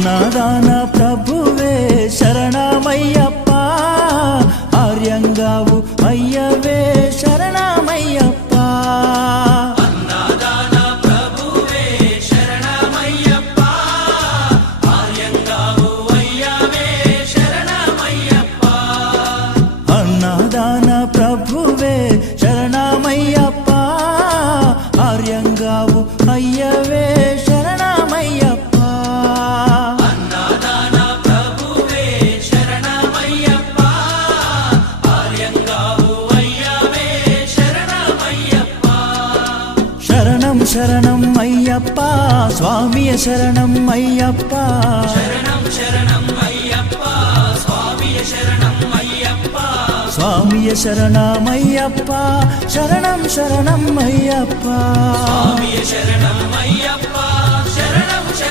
అన్నదాన ప్రభువే శరణమయ్యప్ప, ఆర్యంగావు అయ్యవే శరణమయ్యప్ప. అన్నదాన ప్రభువే శరణమయ్యప్ప, ఆర్యంగావు అయ్యవే శరణమయ్యప్ప. అన్నదాన ప్రభువే శరణమయ్యప్ప, ఆర్యంగావు అయ్యవే శరణమయ్యప్ప. అన్నదాన ప్రభువే శరణమయ్యప్ప, ఆర్యంగావు అయ్యవే శరణమయ్యప్ప. శరణం శరణం అయ్యప్ప, స్వామియ శరణం అయ్యప్ప. శరణం శరణం అయ్యప్ప, స్వామియ శరణం అయ్యప్ప. స్వామియ శరణమయ్యప్ప, శరణం శరణం అయ్యప్ప. స్వామియ శరణం అయ్యప్ప.